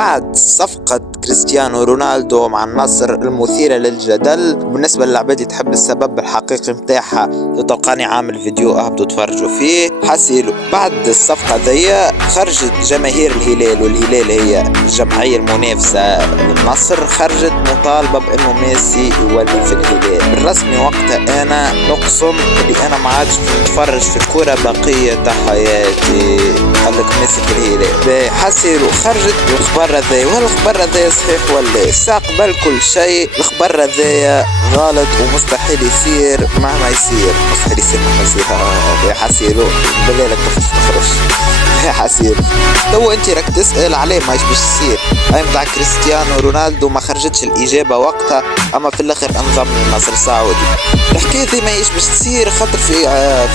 بعد صفقة كريستيانو رونالدو مع النصر المثيرة للجدل، وبالنسبة للعباد اللي تحب السبب الحقيقي متاعها تلقاني عامل فيديو اهبطوا تفرجوا فيه. حسيلو بعد الصفقة ذي خرجت جماهير الهلال، والهلال هي الجمعية المنافسة للنصر، خرجت مطالبة بانه ميسي يولي في الهلال بالرسمي. وقتها انا نقسم اللي انا ما عادش نتفرج في الكرة بقية حياتي. قالك ميسي في الهلال. حسيلو خرجت الخبر هذايا، وهل الخبر هذايا صحيح ولا قبل كل شيء الخبر هذايا غلط ومستحيل يصير مهما يصير، مستحيل يصير مهما يصير. يا حسيلو بالله لك تخرج يا حسيلو. تو انت راك تسأل عليه ما يشبش يصير. هاي متاع كريستيانو رونالدو ما خرجتش الإجابة وقتها، أما في الآخر انضم للنصر السعودي. الحكاية دي ما يشبش تصير خاطر في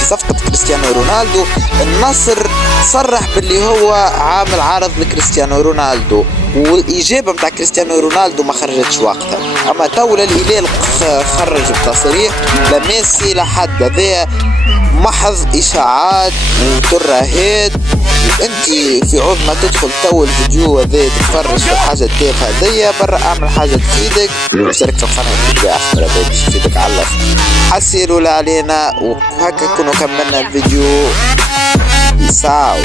صفقة كريستيانو رونالدو النصر صرح باللي هو عامل عرض لكريستيانو رونالدو، والإجابة متاع كريستيانو رونالدو ما خرجتش وقتها. أما تو الهلال خرج بتصريح لميسي لحد هذا محض إشاعات وترهات. انت في عوض ما تدخل تو الفيديو هذا تتفرج في الحاجة التافهة هذيا، برا اعمل حاجة تفيدك واشترك في القناة تلقى احسن هذا باش يفيدك على الاخر. حسيلو لا علينا، وهكا كنا كملنا الفيديو. ساو